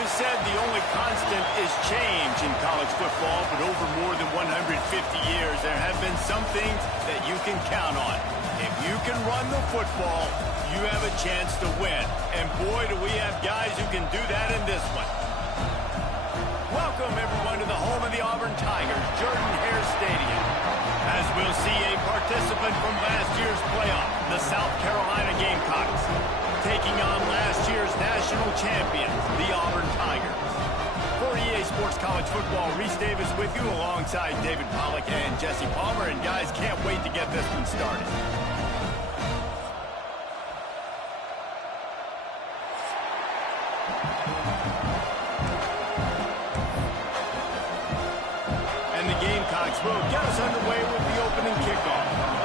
You said the only constant is change in college football, but over more than 150 years, there have been some things that you can count on. If you can run the football, you have a chance to win. And boy, do we have guys who can do that in this one. Welcome, everyone, to the home of the Auburn Tigers, Jordan-Hare Stadium. As we'll see a participant from last year's playoff, the South Carolina Gamecocks, taking on last year's national champions, the Auburn Tigers. For EA Sports College Football, Reese Davis with you alongside David Pollack and Jesse Palmer. And guys, can't wait to get this one started. And the Gamecocks will get us underway with the opening kickoff.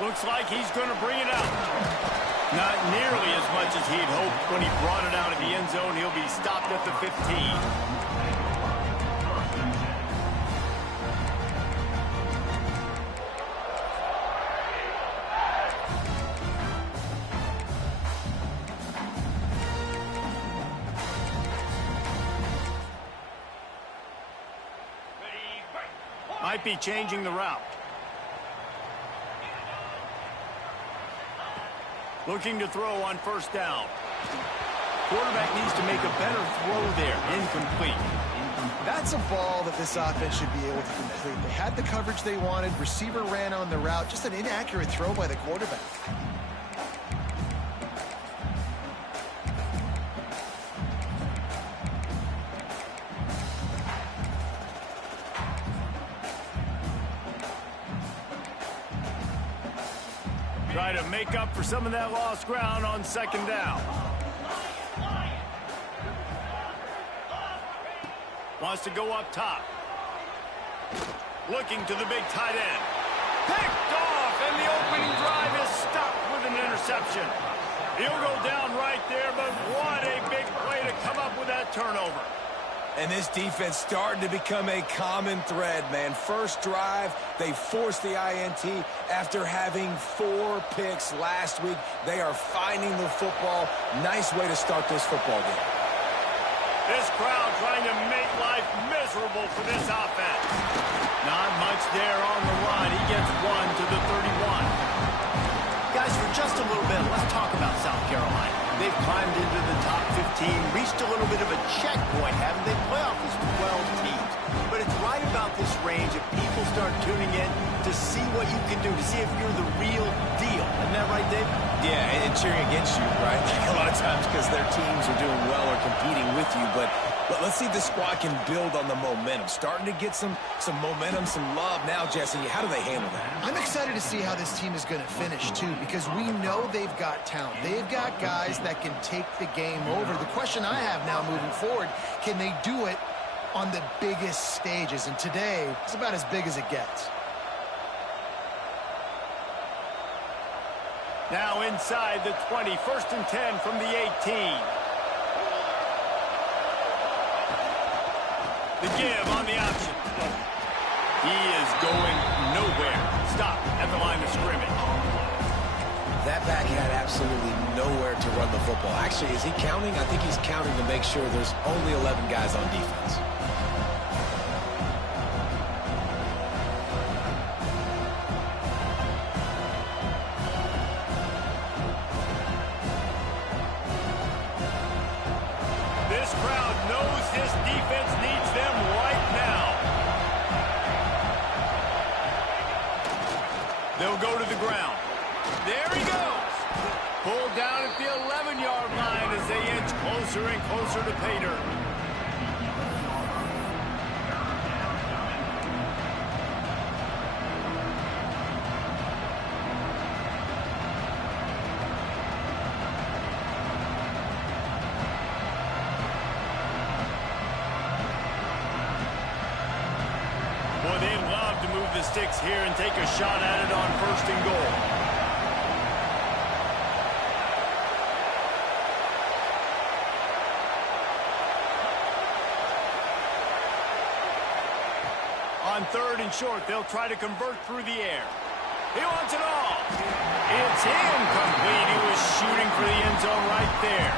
Looks like he's going to bring it out. Not nearly as much as he'd hoped when he brought it out of the end zone. He'll be stopped at the 15. Might be changing the route. Looking to throw on first down. Quarterback needs to make a better throw there. Incomplete. That's a ball that this offense should be able to complete. They had the coverage they wanted. Receiver ran on the route. Just an inaccurate throw by the quarterback. Try to make up for some of that lost ground on second down. Wants to go up top. Looking to the big tight end. Picked off, and the opening drive is stopped with an interception. He'll go down right there, but what a big play to come up with that turnover. And this defense starting to become a common thread, man. First drive, they forced the INT after having 4 picks last week. They are finding the football. Nice way to start this football game. This crowd trying to make life miserable for this offense. Not much there on the run. He gets 1 to the 31. Guys, for just a little bit, let's talk about South Carolina. They've climbed into the top 15, reached a little bit of a checkpoint, haven't they? Playoff is 12 teams. But it's right about this range that people start tuning in to see what you can do, to see if you're the real deal. Isn't that right, Dave? Yeah, and cheering against you, right? A lot of times because their teams are doing well or competing with you. But let's see if the squad can build on the momentum. Starting to get some momentum, some love. Now, Jesse, how do they handle that? I'm excited to see how this team is going to finish, too, because we know they've got talent. They've got guys that can take the game over. The question I have now moving forward, can they do it on the biggest stages? And today, it's about as big as it gets. Now inside the 20, 1st and 10 from the 18. The give on the option. He is going nowhere. Stop at the line of scrimmage. That back had absolutely nowhere to run the football. Actually, is he counting? I think he's counting to make sure there's only 11 guys on defense. This crowd knows this defense needs them right now. They'll go to the ground. There he goes. Pulled down at the 11-yard line as they inch closer and closer to pay dirt. Boy, they'd love to move the sticks here and take a shot at it on 1st and goal. On 3rd and short, they'll try to convert through the air. He wants it all. It's incomplete. He was shooting for the end zone right there.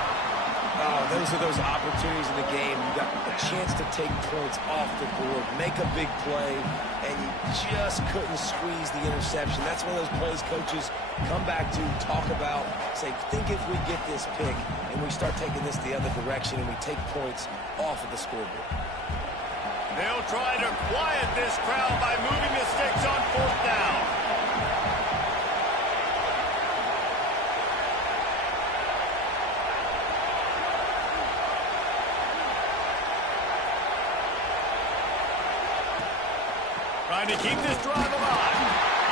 Oh, those are those opportunities in the game. You got a chance to take points off the board, make a big play, and you just couldn't squeeze the interception. That's one of those plays coaches come back to, talk about, say, think if we get this pick and we start taking this the other direction and we take points off of the scoreboard. They'll try to quiet this crowd by moving the sticks on 4th down. Trying to keep this drive alive.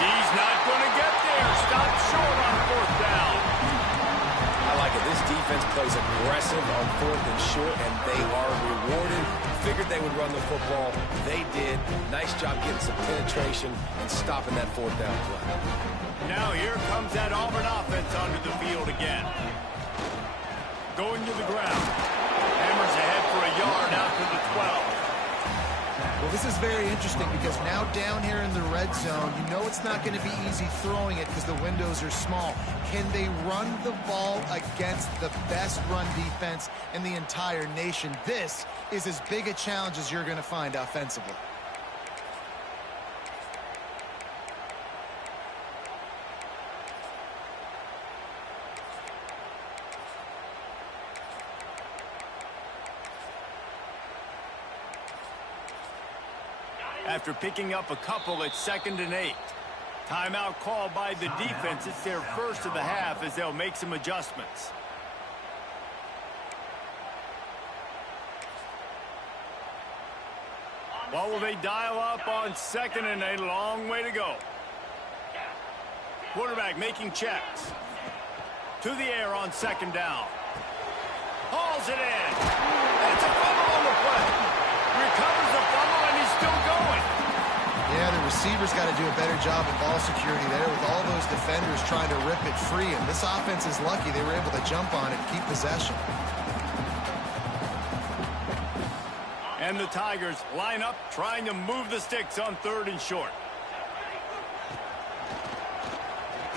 He's not going to get there. Stopped short on 4th down. I like it. This defense plays aggressive on 4th and short, and they are rewarded. Figured they would run the football. They did. Nice job getting some penetration and stopping that 4th down play. Now here comes that Auburn offense onto the field again. Going to the ground. Hammers ahead for a yard out to the 12. Well, this is very interesting because now down here in the red zone, you know it's not going to be easy throwing it because the windows are small. Can they run the ball against the best run defense in the entire nation? This is as big a challenge as you're going to find offensively. After picking up a couple, it's 2nd and 8. Timeout called by the defense. It's their first of the half as they'll make some adjustments. What will they dial up on 2nd and 8? A long way to go. Quarterback making checks. To the air on 2nd down. Hauls it in. It's a fumble on the play. Recovers the fumble, and he's still going. Yeah, the receivers got to do a better job of ball security there with all those defenders trying to rip it free. And this offense is lucky they were able to jump on it and keep possession. And the Tigers line up trying to move the sticks on 3rd and short.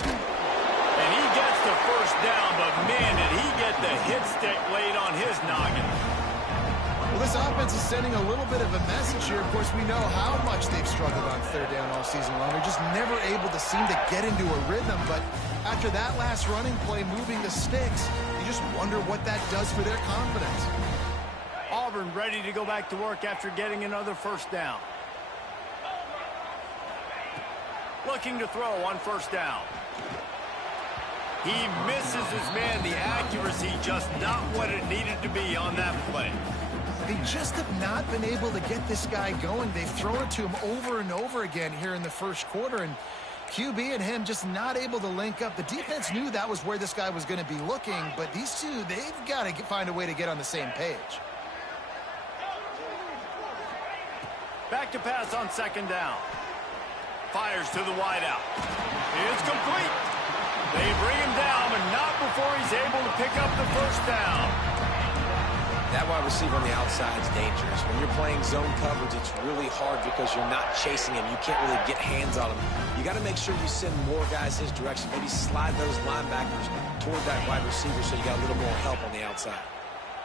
And he gets the first down, but man, did he get the hit stick laid on his noggin. Well, this offense is sending a little bit of a message here. Of course, we know how much they've struggled on 3rd down all season long. They're just never able to seem to get into a rhythm. But after that last running play, moving the sticks, you just wonder what that does for their confidence. Auburn ready to go back to work after getting another first down. Looking to throw on 1st down. He misses his man. The accuracy just not what it needed to be on that play. They just have not been able to get this guy going. They've thrown it to him over and over again here in the first quarter, and QB and him just not able to link up. The defense knew that was where this guy was going to be looking, but these two, they've got to find a way to get on the same page. Back to pass on 2nd down. Fires to the wideout. It's complete. They bring him down, but not before he's able to pick up the first down. That wide receiver on the outside is dangerous. When you're playing zone coverage, it's really hard because you're not chasing him. You can't really get hands on him. You got to make sure you send more guys his direction. Maybe slide those linebackers toward that wide receiver so you got a little more help on the outside.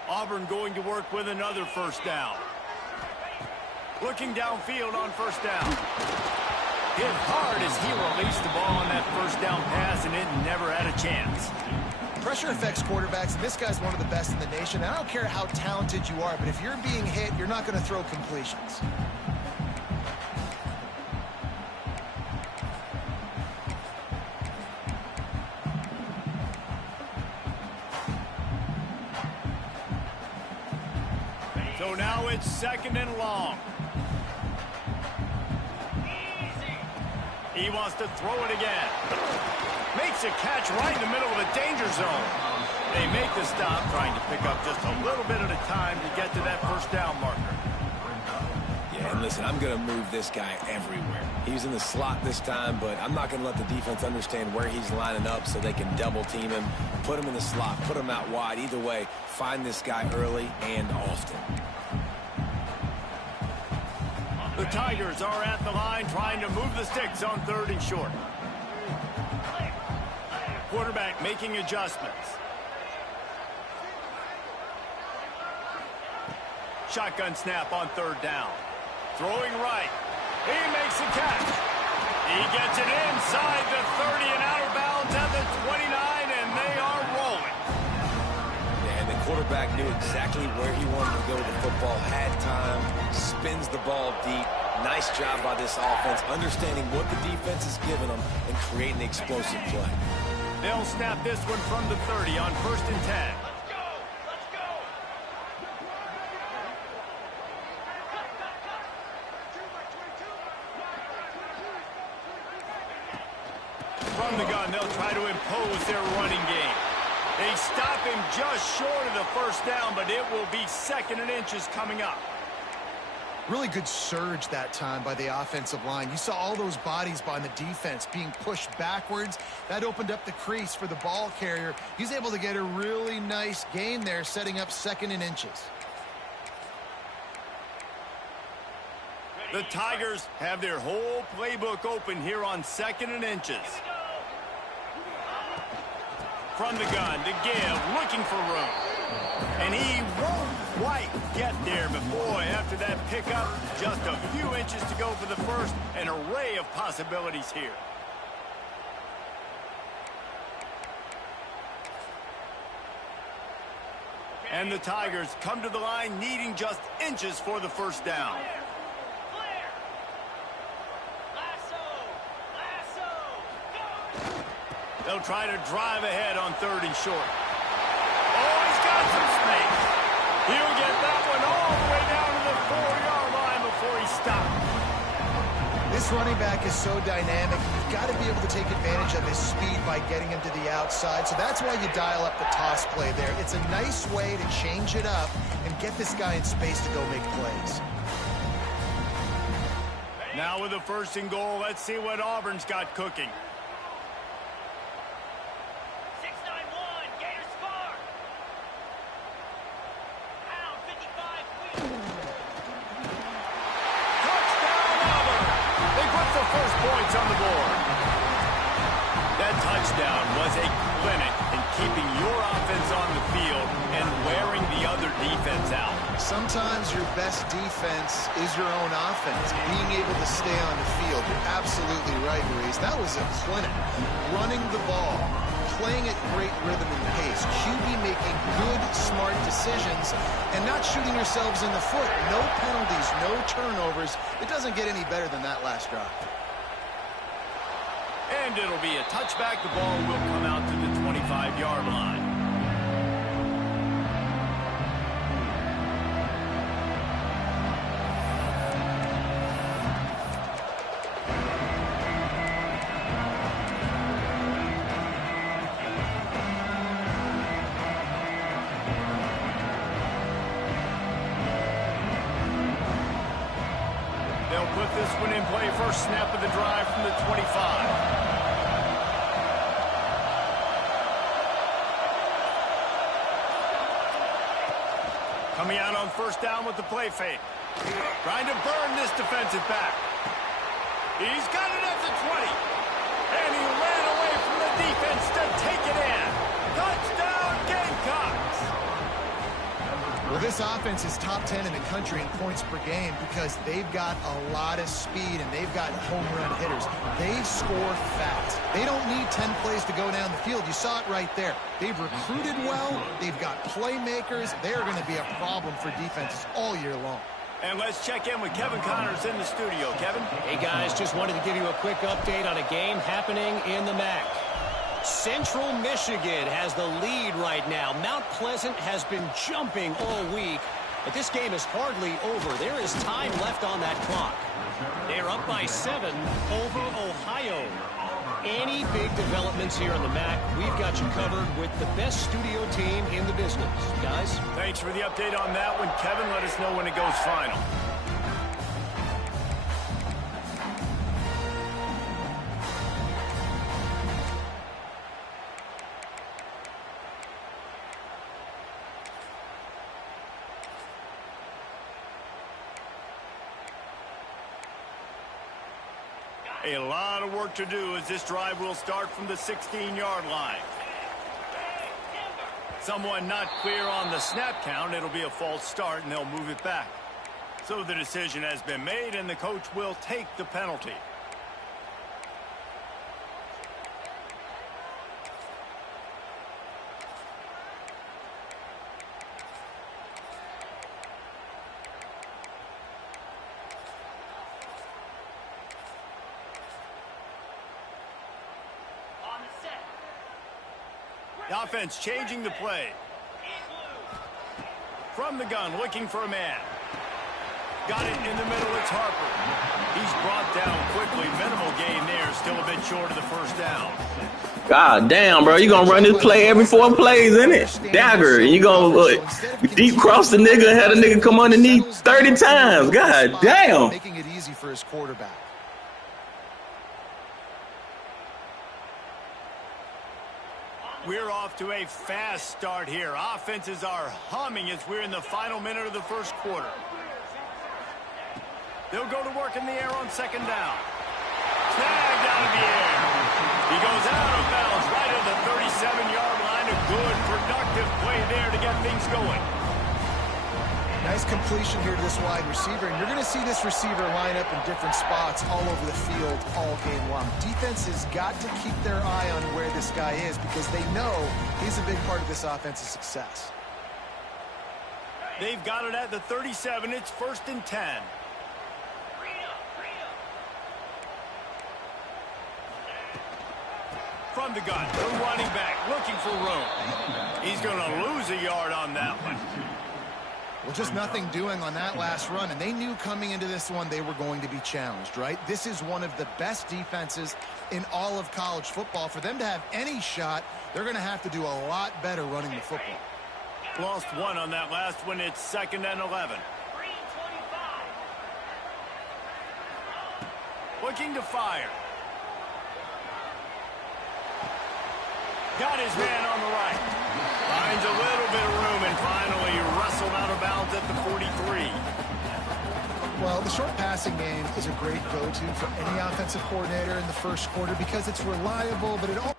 Auburn going to work with another first down. Looking downfield on 1st down. Hit hard as he released the ball on that first down pass, and it never had a chance. Pressure affects quarterbacks, and this guy's one of the best in the nation. I don't care how talented you are, but if you're being hit, you're not going to throw completions. So now it's 2nd and long. He wants to throw it again. Makes a catch right in the middle of the danger zone. They make the stop, trying to pick up just a little bit at a time to get to that first down marker. Yeah, and listen, I'm going to move this guy everywhere. He's in the slot this time, but I'm not going to let the defense understand where he's lining up so they can double team him, put him in the slot, put him out wide. Either way, find this guy early and often. The Tigers are at the line trying to move the sticks on 3rd and short. Quarterback making adjustments. Shotgun snap on third down. Throwing right. He makes the catch. He gets it inside the 30 and out of bounds at the 29, and they are rolling. Yeah, and the quarterback knew exactly where he wanted to go with the football, had time, spins the ball deep. Nice job by this offense, understanding what the defense is giving them and creating the explosive play. They'll snap this one from the 30 on 1st and 10. From the gun, they'll try to impose their running game. They stop him just short of the first down, but it will be 2nd and inches coming up. Really good surge that time by the offensive line. You saw all those bodies by the defense being pushed backwards. That opened up the crease for the ball carrier. He's able to get a really nice gain there, setting up 2nd and inches. The Tigers have their whole playbook open here on 2nd and inches. From the gun to give, looking for room. And he won't quite get there, but boy, after that pickup, just a few inches to go for the first. An array of possibilities here. And the Tigers come to the line needing just inches for the first down. They'll try to drive ahead on 3rd and short. Oh, he's got some space. He'll get that one all the way down to the 4-yard line before he stops. This running back is so dynamic. You've got to be able to take advantage of his speed by getting him to the outside. So that's why you dial up the toss play there. It's a nice way to change it up and get this guy in space to go make plays. Now with the 1st and goal, let's see what Auburn's got cooking. On the board. That touchdown was a clinic in keeping your offense on the field and wearing the other defense out. Sometimes your best defense is your own offense, being able to stay on the field. You're absolutely right, Ruiz. That was a clinic. Running the ball, playing at great rhythm and pace, QB making good, smart decisions, and not shooting yourselves in the foot. No penalties, no turnovers. It doesn't get any better than that last drive. And it'll be a touchback. The ball will come out to the 25-yard line. They'll put this one in play. First snap of the drive from the 25. Coming out on 1st down with the play fake. Trying to burn this defensive back. He's got it at the 20. And he ran away from the defense to take it in. Touchdown, Gamecocks! Well, this offense is top 10 in the country in points per game because they've got a lot of speed and they've got home run hitters. They score fast. They don't need 10 plays to go down the field. You saw it right there. They've recruited well. They've got playmakers. They're going to be a problem for defenses all year long. And let's check in with Kevin Connors in the studio. Kevin? Hey, guys, just wanted to give you a quick update on a game happening in the MAC. Central Michigan has the lead right now. Mount Pleasant has been jumping all week, but this game is hardly over. There is time left on that clock. They're up by 7 over Ohio. Any big developments here in the MAC, we've got you covered with the best studio team in the business. Guys? Thanks for the update on that one, Kevin. Let us know when it goes final. A lot of work to do as this drive will start from the 16-yard line. Someone not clear on the snap count. It'll be a false start, and they'll move it back. So the decision has been made, and the coach will take the penalty. The offense changing the play. From the gun, looking for a man. Got it in the middle, it's Harper. He's brought down quickly. Minimal gain there, still a bit short of the first down. God damn, bro. You gonna run this play every 4 plays, isn't it? Dagger. You gonna deep cross the nigga and have the nigga come underneath 30 times. God damn. Making it easy for his quarterback. We're off to a fast start here. Offenses are humming as we're in the final minute of the first quarter. They'll go to work in the air on second down. Snagged out of the air. He goes out of bounds right at the 37-yard line. A good, productive play there to get things going. Nice completion here to this wide receiver, and you're going to see this receiver line up in different spots all over the field all game long. Defense has got to keep their eye on where this guy is because they know he's a big part of this offense's success. They've got it at the 37. It's 1st and 10. From the gun, the running back looking for room. He's going to lose a yard on that one. Well, just nothing doing on that last run, and they knew coming into this one they were going to be challenged, right? This is one of the best defenses in all of college football. For them to have any shot, they're going to have to do a lot better running the football. Lost one on that last one. It's 2nd and 11. Looking to fire. Got his man on the right. Finds a little bit of room and finally wrestled out of bounds at the 43. Well, the short passing game is a great go-to for any offensive coordinator in the first quarter because it's reliable, but it all...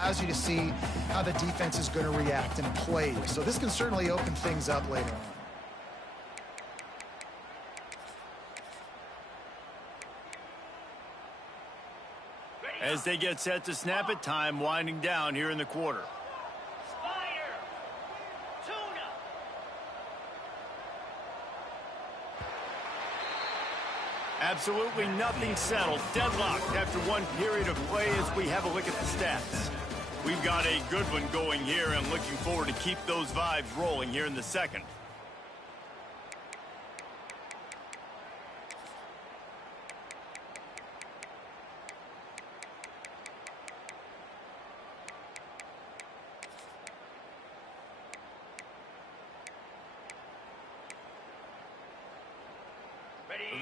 allows you to see how the defense is going to react and play. So this can certainly open things up later on. As they get set to snap it, time winding down here in the quarter. Absolutely nothing settled. Deadlocked after one period of play as we have a look at the stats. We've got a good one going here and looking forward to keep those vibes rolling here in the second.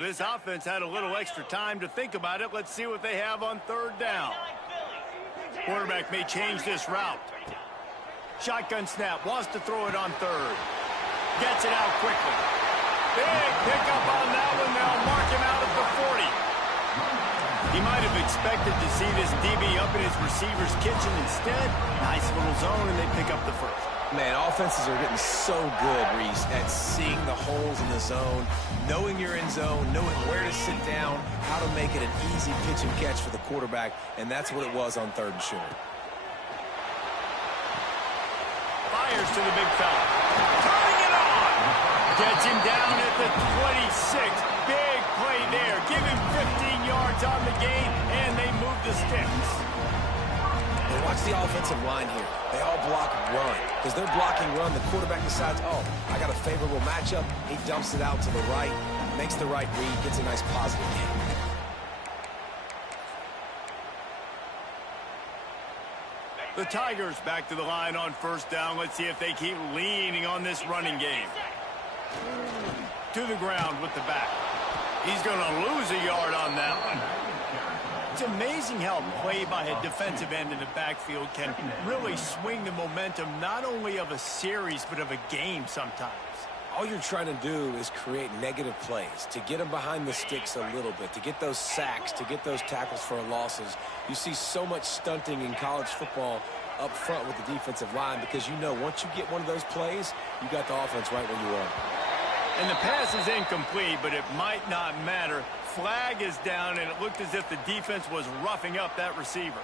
This offense had a little extra time to think about it. Let's see what they have on 3rd down. Quarterback may change this route. Shotgun snap, wants to throw it on 3rd. Gets it out quickly. Big pickup on that one. They'll mark him out at the 40. He might have expected to see this DB up in his receiver's kitchen. Instead, nice little zone, and they pick up the first. Man, offenses are getting so good, Reese, at seeing the holes in the zone, knowing you're in zone, knowing where to sit down, how to make it an easy pitch and catch for the quarterback, and that's what it was on 3rd and short. Fires to the big fella. Turning it on. Gets him down at the 26. Big play there. Give him 15 yards on the game, and they move the sticks. And watch the offensive line here. They all block run. Because they're blocking run, the quarterback decides, oh, I got a favorable matchup. He dumps it out to the right, makes the right read, gets a nice positive game. The Tigers back to the line on 1st down. Let's see if they keep leaning on this running game. To the ground with the back. He's going to lose a yard on that one. It's amazing how play by a defensive end in the backfield can really swing the momentum not only of a series but of a game sometimes. All you're trying to do is create negative plays, to get them behind the sticks a little bit, to get those sacks, to get those tackles for losses. You see so much stunting in college football up front with the defensive line because you know once you get one of those plays, you got the offense right where you want. And the pass is incomplete, but it might not matter. Flag is down, and it looked as if the defense was roughing up that receiver.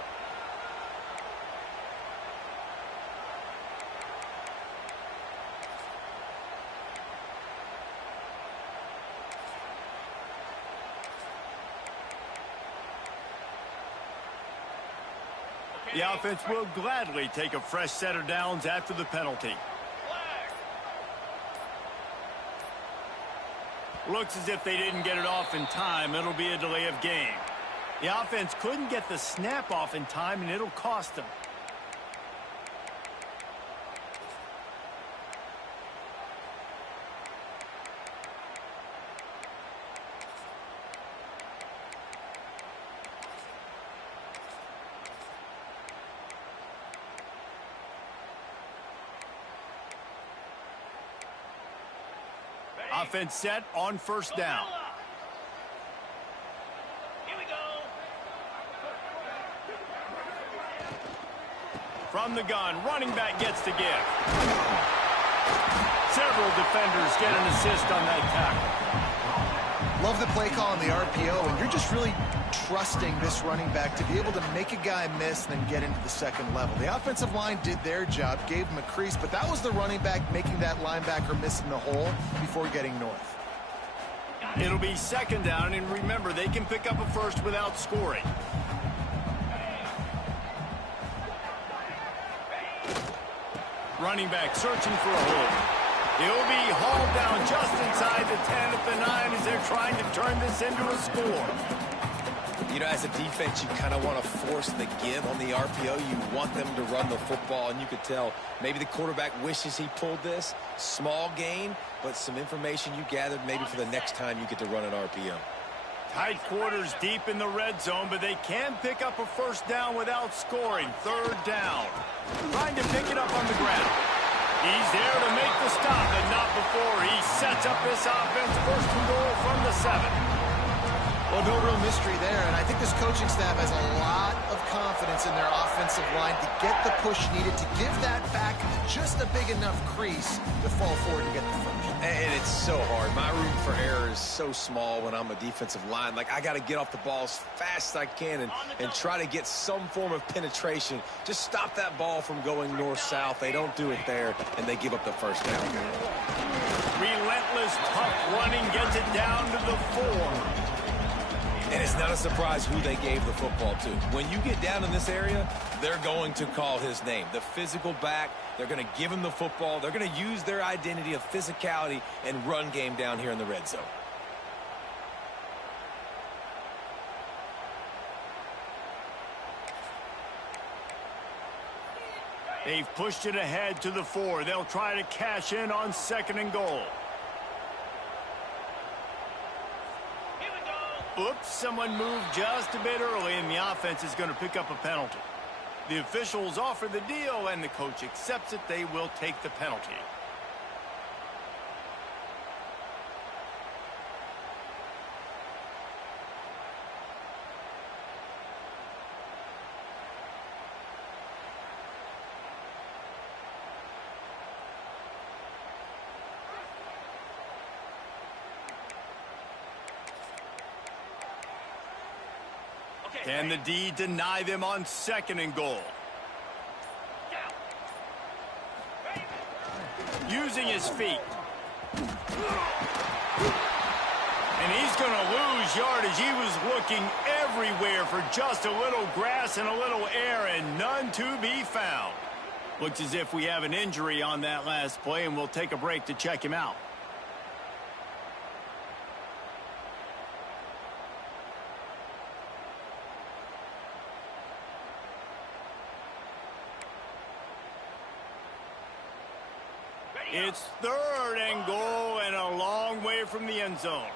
The offense will gladly take a fresh set of downs after the penalty. Looks as if they didn't get it off in time. It'll be a delay of game. The offense couldn't get the snap off in time, and it'll cost them. Offense set on 1st down. Here we go. From the gun, running back gets the give. Several defenders get an assist on that tackle. Love the play call on the RPO, and you're just really trusting this running back to be able to make a guy miss and then get into the 2nd level. The offensive line did their job, gave him a crease, but that was the running back making that linebacker miss in the hole before getting north. It'll be 2nd down, and remember, they can pick up a first without scoring. Running back searching for a hole. He'll be hauled down just inside the 10 at the 9 as they're trying to turn this into a score. You know, as a defense, you kind of want to force the give on the RPO. You want them to run the football, and you could tell maybe the quarterback wishes he pulled this. Small gain, but some information you gathered maybe for the next time you get to run an RPO. Tight quarters deep in the red zone, but they can pick up a first down without scoring. 3rd down. Trying to pick it up on the ground. He's there to make the stop, but not before he sets up this offense. 1st and goal from the 7. Well, no real mystery there, and I think this coaching staff has a lot of confidence in their offensive line to get the push needed, to give that back just a big enough crease to fall forward and get the first. And it's so hard. My room for error is so small when I'm a defensive line. Like, I got to get off the ball as fast as I can and try to get some form of penetration. Just stop that ball from going north-south. They don't do it there, and they give up the first down. Relentless, tough running gets it down to the 4. And it's not a surprise who they gave the football to. When you get down in this area, they're going to call his name. The physical back, they're going to give him the football. They're going to use their identity of physicality and run game down here in the red zone. They've pushed it ahead to the 4. They'll try to cash in on 2nd and goal. Oops, someone moved just a bit early, and the offense is going to pick up a penalty. The officials offer the deal, and the coach accepts it. They will take the penalty. Can the D deny them on 2nd and goal? Using his feet. And he's going to lose yardage. He was looking everywhere for just a little grass and a little air, and none to be found. Looks as if we have an injury on that last play, and we'll take a break to check him out. It's 3rd and goal and a long way from the end zone.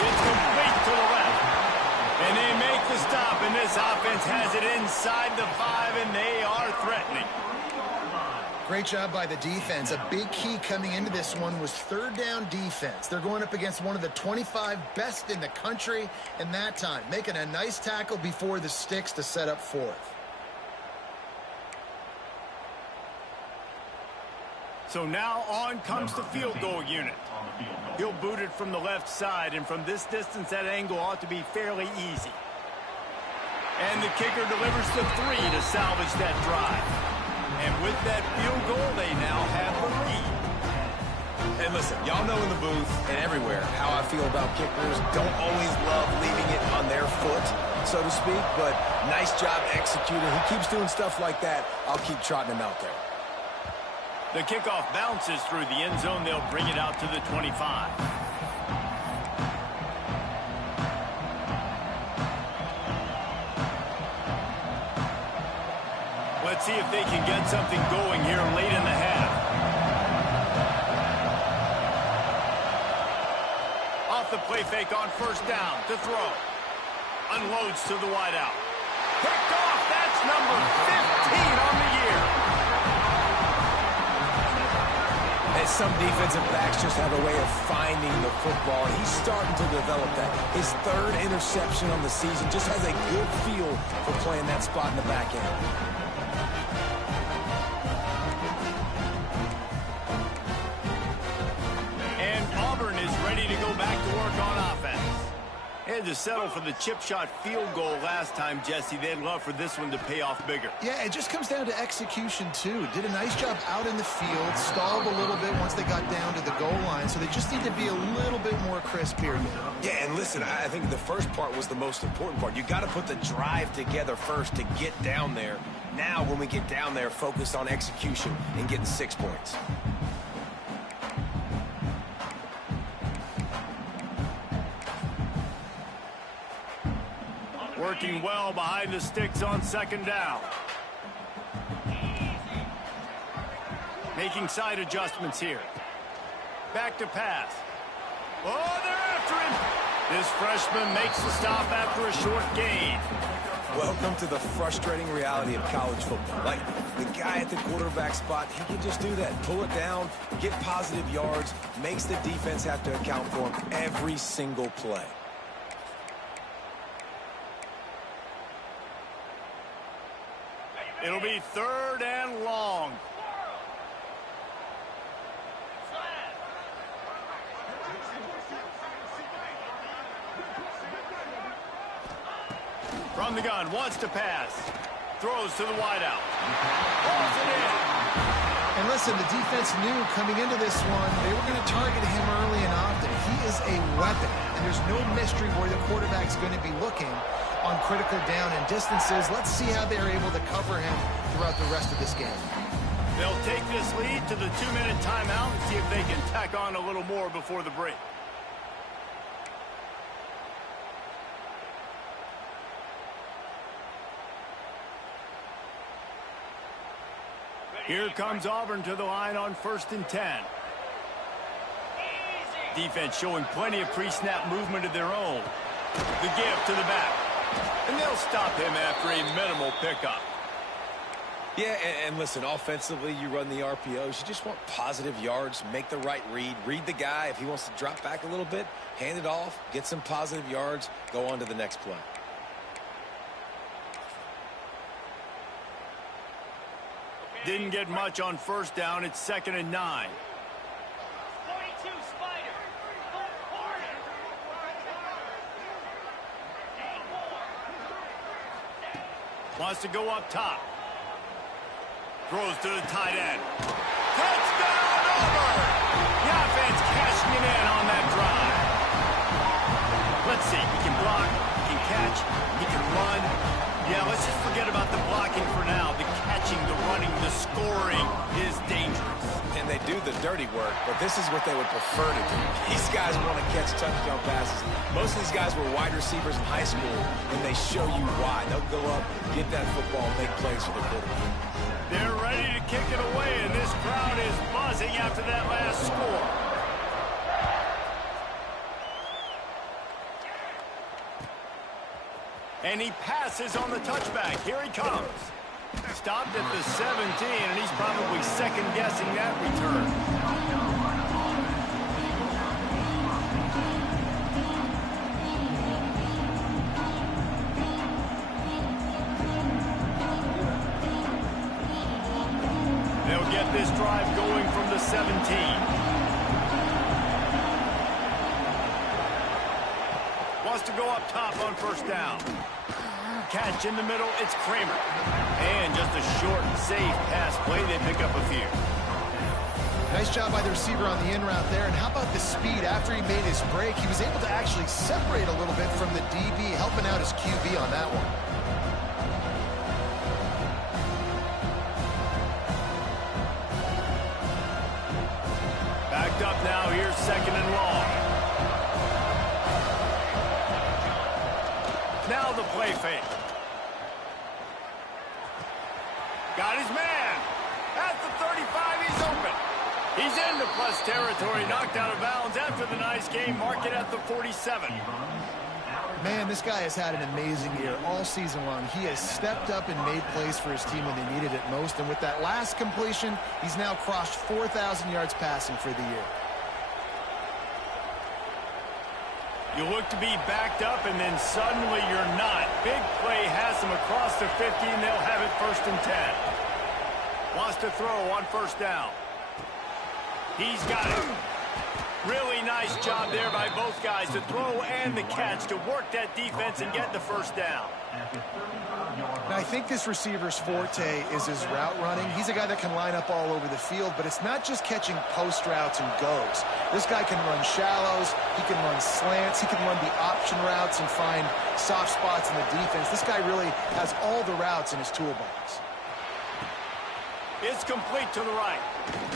It's complete to the left. And they make the stop, and this offense has it inside the 5, and they are threatening. Great job by the defense. A big key coming into this one was 3rd down defense. They're going up against one of the 25 best in the country in that time, making a nice tackle before the sticks to set up 4th. So now on comes the field goal unit. He'll boot it from the left side, and from this distance, that angle ought to be fairly easy. And the kicker delivers the 3 to salvage that drive. And with that field goal, they now have the lead. And listen, y'all know in the booth and everywhere how I feel about kickers. Don't always love leaving it on their foot, so to speak, but nice job executing. He keeps doing stuff like that. I'll keep trotting him out there. The kickoff bounces through the end zone. They'll bring it out to the 25. Let's see if they can get something going here late in the half. Off the play fake on 1st down to throw. Unloads to the wideout. Picked off. That's number 15 on the year. And some defensive backs just have a way of finding the football. He's starting to develop that. His 3rd interception on the season, just has a good feel for playing that spot in the back end. Had to settle for the chip shot field goal last time, Jesse. They'd love for this one to pay off bigger. Yeah, it just comes down to execution, too. Did a nice job out in the field, stalled a little bit once they got down to the goal line, so they just need to be a little bit more crisp here. Yeah, and listen, I think the first part was the most important part. You got to put the drive together first to get down there. Now, when we get down there, focus on execution and getting 6 points. Working well behind the sticks on 2nd down. Making side adjustments here. Back to pass. Oh, they're after him. This freshman makes the stop after a short gain. Welcome to the frustrating reality of college football. Like, the guy at the quarterback spot, he can just do that. Pull it down, get positive yards, makes the defense have to account for him every single play. It'll be 3rd and long. From the gun, wants to pass. Throws to the wideout. Pulls it in. And listen, the defense knew coming into this one, they were going to target him early and often. He is a weapon, and there's no mystery where the quarterback's going to be looking on critical down and distances. Let's see how they're able to cover him throughout the rest of this game. They'll take this lead to the 2-minute timeout and see if they can tack on a little more before the break. Here comes Auburn to the line on 1st and 10. Defense showing plenty of pre-snap movement of their own. The give to the back. And they'll stop him after a minimal pickup. Yeah, and listen, offensively, you run the RPOs. You just want positive yards, make the right read the guy. If he wants to drop back a little bit, hand it off, get some positive yards, go on to the next play. Didn't get much on 1st down. It's 2nd and 9. Wants to go up top. Throws to the tight end. Touchdown, Auburn! The offense cashing it in on that drive. Let's see. He can block, he can catch, he can run. Yeah, let's just forget about the blocking for now. The catching, the running, the scoring is dangerous. And they do the dirty work, but this is what they would prefer to do. These guys want to catch touchdown passes. Most of these guys were wide receivers in high school, and they show you why. They'll go up, get that football, and make plays for the quarterback. They're ready to kick it away, and this crowd is buzzing after that last score. And he passes on the touchback. Here he comes. Stopped at the 17, and he's probably second-guessing that return. They'll get this drive going from the 17. Wants to go up top on first down. Catch in the middle, it's Kramer. And just a short and safe pass play, they pick up a few. Nice job by the receiver on the in route there. And how about the speed? After he made his break, he was able to actually separate a little bit from the DB, helping out his QB on that one. Backed up now, here's second and long. Now the play fake. Got his man. At the 35, he's open. He's into plus territory, knocked out of bounds after the nice game. Mark it at the 47. Man, this guy has had an amazing year all season long. He has stepped up and made plays for his team when they needed it most. And with that last completion, he's now crossed 4,000 yards passing for the year. You look to be backed up, and then suddenly you're not. Big play has him across the 50, and they'll have it first and 10. Wants to throw on first down. He's got it. Really nice job there by both guys, the throw and the catch, to work that defense and get the first down. Now, I think this receiver's forte is his route running. He's a guy that can line up all over the field, but it's not just catching post routes and goes. This guy can run shallows, he can run slants, he can run the option routes and find soft spots in the defense. This guy really has all the routes in his toolbox. It's complete to the right.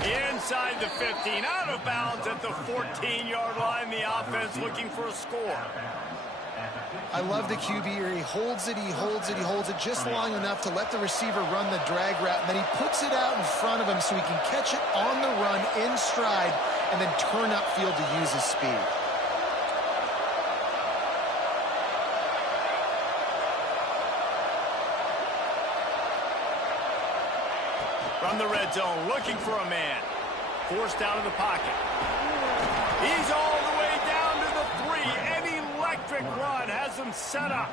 Inside the 15, out of bounds at the 14-yard line. The offense looking for a score. I love the QB here. He holds it, he holds it, he holds it just long enough to let the receiver run the drag route, and then he puts it out in front of him so he can catch it on the run in stride and then turn upfield to use his speed. From the red zone, looking for a man. Forced out of the pocket. He's all the way down to the 3. An electric run has him set up.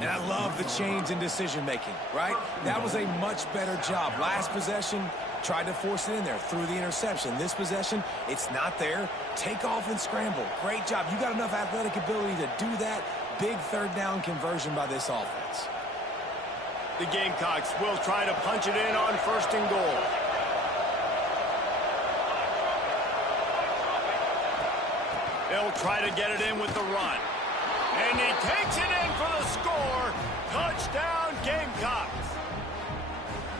And I love the change in decision-making, right? That was a much better job. Last possession, tried to force it in there, threw the interception. This possession, it's not there. Take off and scramble. Great job. You got enough athletic ability to do that. Big third down conversion by this offense. The Gamecocks will try to punch it in on first and goal. They'll try to get it in with the run. And he takes it in for the score. Touchdown, Gamecocks.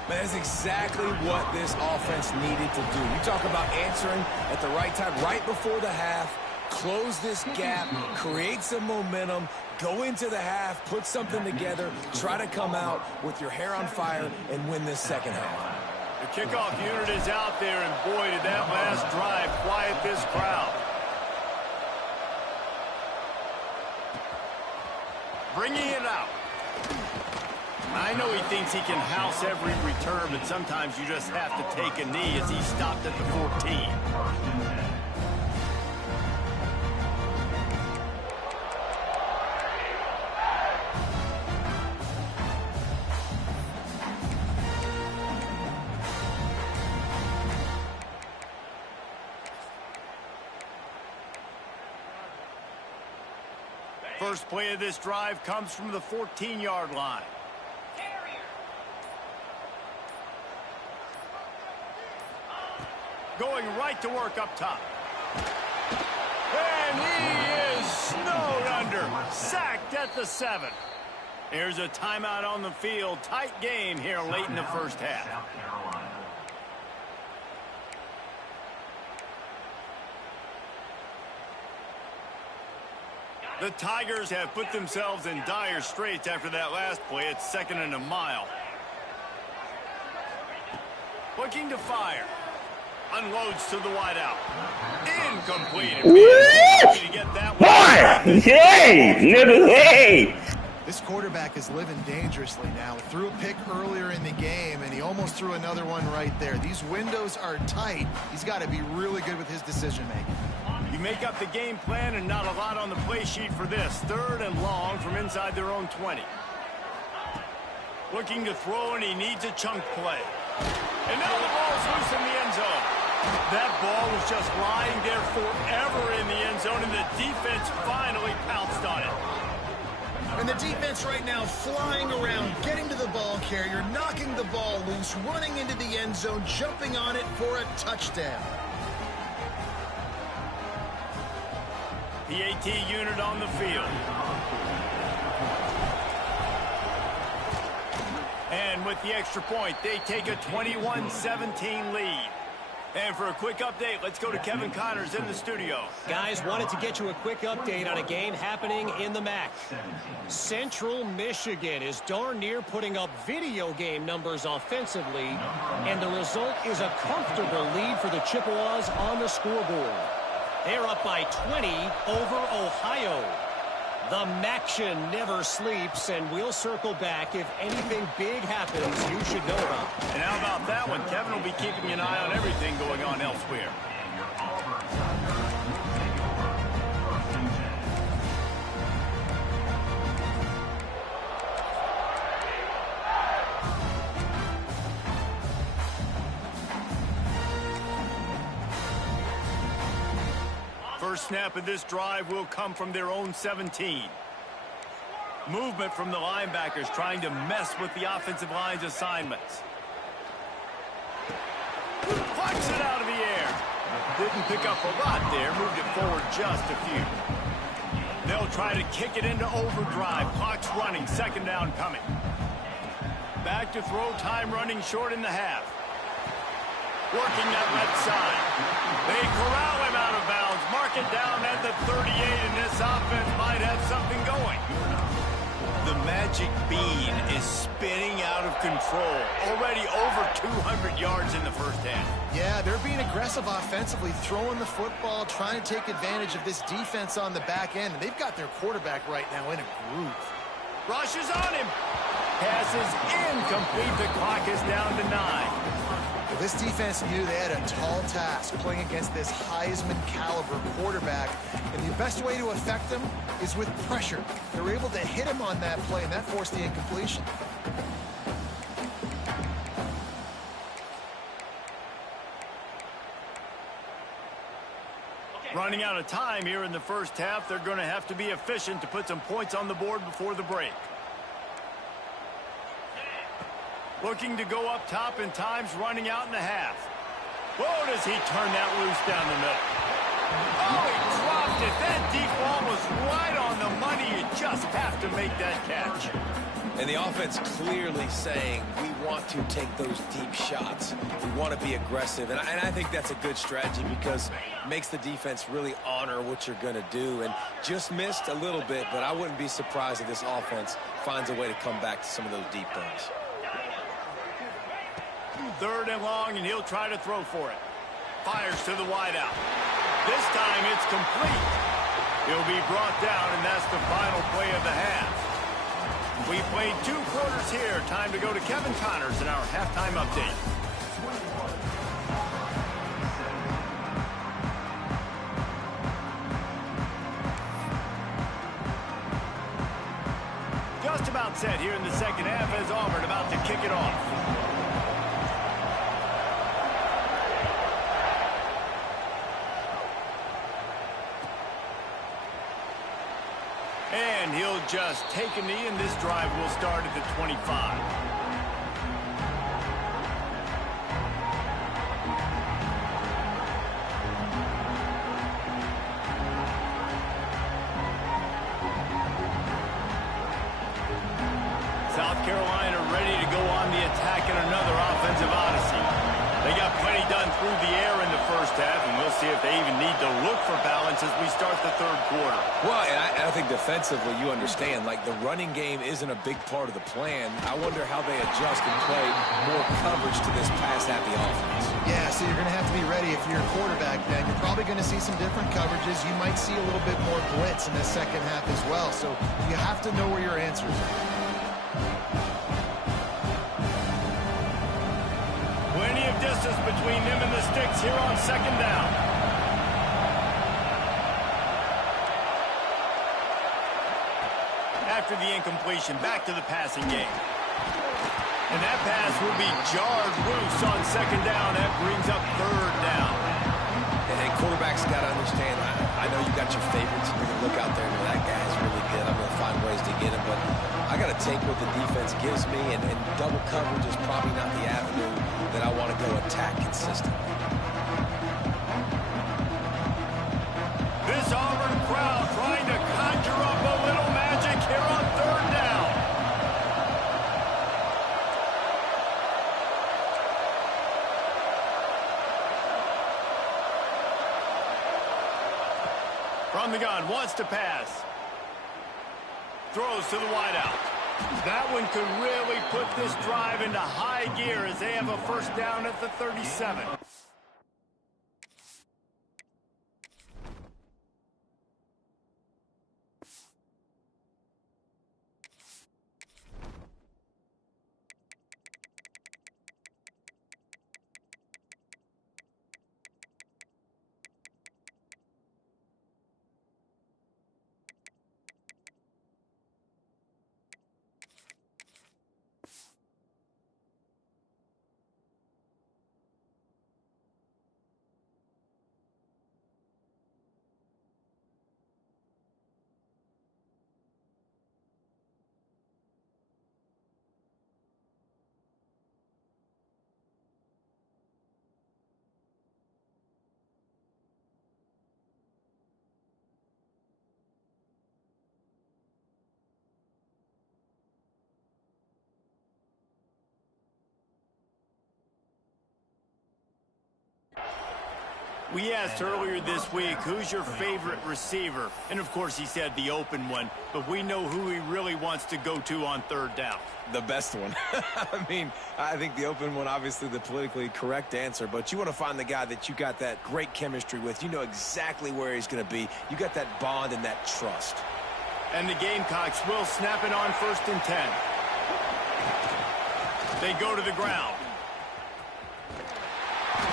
But that's exactly what this offense needed to do. You talk about answering at the right time, right before the half, close this gap, create some momentum, go into the half, put something together, try to come out with your hair on fire and win this second half. The kickoff unit is out there, and boy, did that last drive quiet this crowd. Bringing it out. I know he thinks he can house every return, but sometimes you just have to take a knee as he stopped at the 14. first play of this drive comes from the 14-yard line. Going right to work up top. And he is snowed under. Sacked at the 7. Here's a timeout on the field. Tight game here late in the first half. The Tigers have put themselves in dire straits after that last play. It's 2nd and a mile. Looking to fire. Unloads to the wideout. Incomplete. To get that one. Hey, nigga, hey. This quarterback is living dangerously now. Threw a pick earlier in the game, and he almost threw another one right there. These windows are tight. He's got to be really good with his decision-making. You make up the game plan and not a lot on the play sheet for this. 3rd and long from inside their own 20. Looking to throw, and he needs a chunk play. And now the ball's loose in the end zone. That ball was just lying there forever in the end zone, and the defense finally pounced on it. And the defense right now flying around, getting to the ball carrier, knocking the ball loose, running into the end zone, jumping on it for a touchdown. The AT unit on the field. And with the extra point, they take a 21-17 lead. And for a quick update, let's go to Kevin Connors in the studio. Guys, wanted to get you a quick update on a game happening in the MAC. Central Michigan is darn near putting up video game numbers offensively, and the result is a comfortable lead for the Chippewas on the scoreboard. They're up by 20 over Ohio. The MACtion never sleeps, and we'll circle back if anything big happens you should know about. And how about that one? Kevin will be keeping an eye on everything going on elsewhere. First snap of this drive will come from their own 17. Movement from the linebackers trying to mess with the offensive line's assignments. Flies it out of the air. Didn't pick up a lot there. Moved it forward just a few. They'll try to kick it into overdrive. Clock's running. 2nd down coming. Back to throw. Time running short in the half. Working that left side. They corral him out of bounds. Mark it down at the 38, and this offense might have something going. The magic bean is spinning out of control. Already over 200 yards in the first half. Yeah, they're being aggressive offensively, throwing the football, trying to take advantage of this defense on the back end. And they've got their quarterback right now in a groove. Rushes on him. Pass is incomplete. The clock is down to 9. This defense knew they had a tall task playing against this Heisman-caliber quarterback, and the best way to affect them is with pressure. They were able to hit him on that play, and that forced the incompletion. Running out of time here in the first half, they're going to have to be efficient to put some points on the board before the break. Looking to go up top, and time's running out in the half. Whoa, does he turn that loose down the middle? Oh, he dropped it. That deep ball was right on the money. You just have to make that catch. And the offense clearly saying, we want to take those deep shots. We want to be aggressive. And I think that's a good strategy because it makes the defense really honor what you're going to do. And just missed a little bit, but I wouldn't be surprised if this offense finds a way to come back to some of those deep throws. 3rd and long, and he'll try to throw for it. Fires to the wideout. This time it's complete. He'll be brought down, and that's the final play of the half. We played 2 quarters here. Time to go to Kevin Connors in our halftime update. Just about set here in the second half as Auburn about to kick it off. And and he'll just take a knee, and this drive will start at the 25. South Carolina ready to go on the attack in another offensive odyssey. They got plenty done through the air in the first half, and we'll see if they even need to look for balance as we start the third quarter. Well, and I think defensively, you understand, like the running game isn't a big part of the plan. I wonder how they adjust and play more coverage to this pass-happy offense. Yeah, so you're going to have to be ready if you're a quarterback then. You're probably going to see some different coverages. You might see a little bit more blitz in the second half as well. So you have to know where your answers are. Plenty of distance between them and the sticks here on second down. After the incompletion, back to the passing game. And that pass will be jarred loose on second down. That brings up third down. And quarterbacks got to understand, I know you got your favorites. You're going to look out there and go, that guy's really good. I'm going to find ways to get him. But I got to take what the defense gives me, and double coverage is probably not the avenue that I want to go attack consistently. This Auburn crowd trying to conjure up a little magic here on third down. From the gun, wants to pass. Throws to the wideout. That one could really put this drive into high gear as they have a first down at the 37. We asked earlier this week, who's your favorite receiver? And, of course, he said the open one. But we know who he really wants to go to on third down. The best one. I mean, I think the open one, obviously the politically correct answer. But you want to find the guy that you got that great chemistry with. You know exactly where he's going to be. You got that bond and that trust. And the Gamecocks will snap it on 1st and 10. They go to the ground.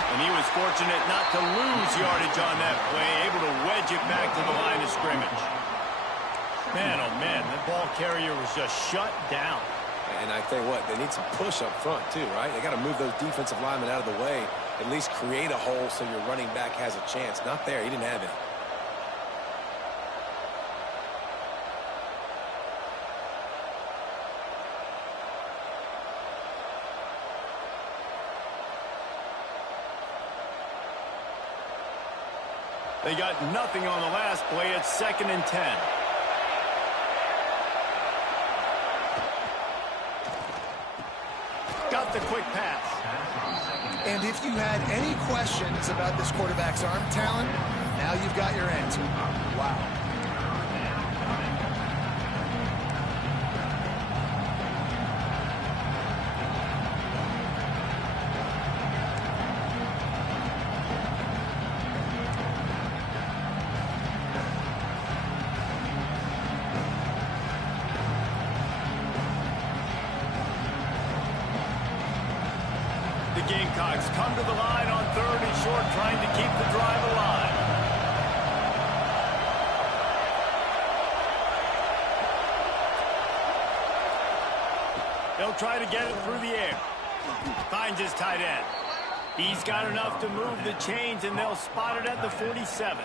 And he was fortunate not to lose yardage on that play, able to wedge it back to the line of scrimmage. Man, oh man, the ball carrier was just shut down. And I tell you what, they need some push up front too, right? They got to move those defensive linemen out of the way, at least create a hole so your running back has a chance. Not there, he didn't have it. They got nothing on the last play. It's 2nd and 10. Got the quick pass. And if you had any questions about this quarterback's arm talent, now you've got your answer. Wow. The Gamecocks come to the line on 3rd and short, trying to keep the drive alive. They'll try to get it through the air. Finds his tight end. He's got enough to move the chains, and they'll spot it at the 47.